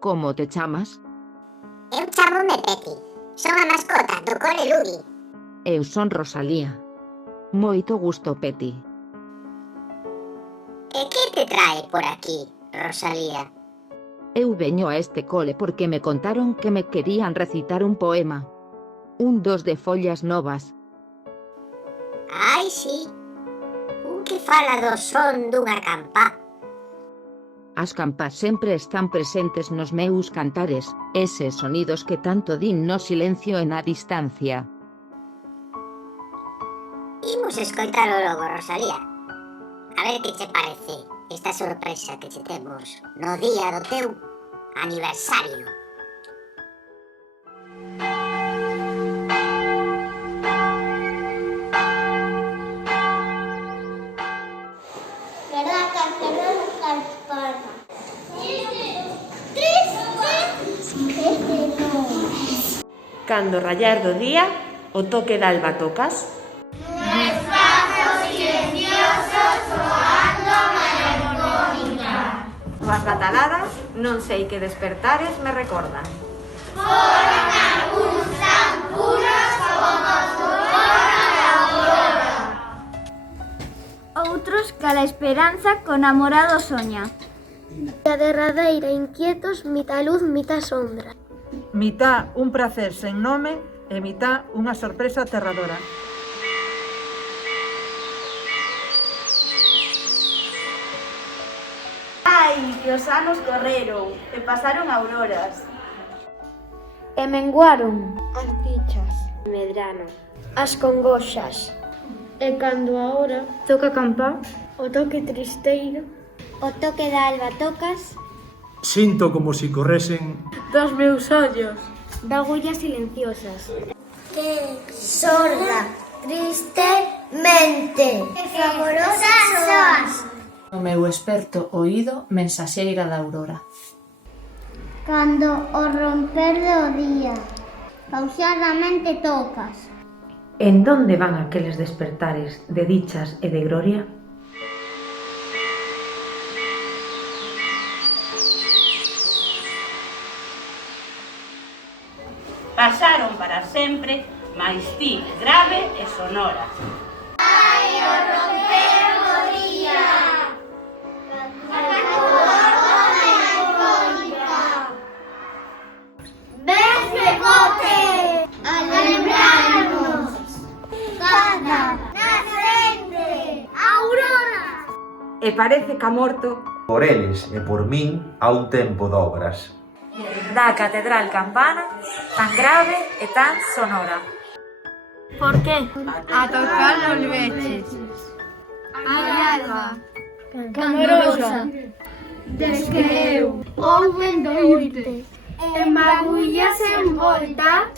Como te chamas? Eu chámome Peti. Son a mascota do cole Ludi. Eu son Rosalía. Moito gusto, Peti. E que te trae por aquí, Rosalía? Eu veño a este cole porque me contaron que me querían recitar un poema. Un dos de follas novas. Ai, sí. Un que fala do son dunha campá. As campás sempre están presentes nos meus cantares, eses sonidos que tanto din no silencio e na distancia. Imos escoitalo logo, Rosalía. A ver que che parece esta sorpresa que che temos no día do teu aniversario. Verdad que cerrar a campana. Cando rallar do día, o toque da alba tocas. As bataladas, non sei que despertares me recordan. Outros cala esperanza co namorado soña. E a derradeira inquietos, mitad luz, mitad sombra. Mitad un prazer sen nome e mitad unha sorpresa aterradora. Ai, que os anos correron e pasaron auroras. E menguaron as fichas, medrano, as congoxas. E cando a hora toca campá, o toque tristeiro, o toque da alba tocas, Sinto como si corresen dos meus ollos, da agullas silenciosas. Que sorda, tristemente, e favorosas soas. O meu experto oído mensaxeira da aurora. Cando o romper do día, pausadamente tocas. En donde van aqueles despertares de dichas e de gloria? Pasaron para sempre, mais ti grave e sonora. A lembrarnos cada nascente aurora. E parece que a morto Por eles e por min a un tempo de obras. da catedral campana tan grave e tan sonora. Por qué? A tocar volveches. Ai, alba, candorosa, des que eu ouven do oírte, e magullas envolta.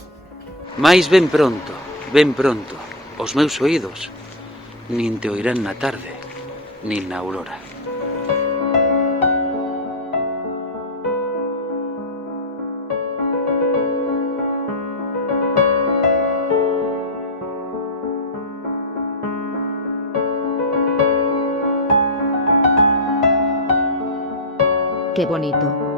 Mais ben pronto, os meus oídos nin te oirán na tarde, nin na aurora. Qué bonito.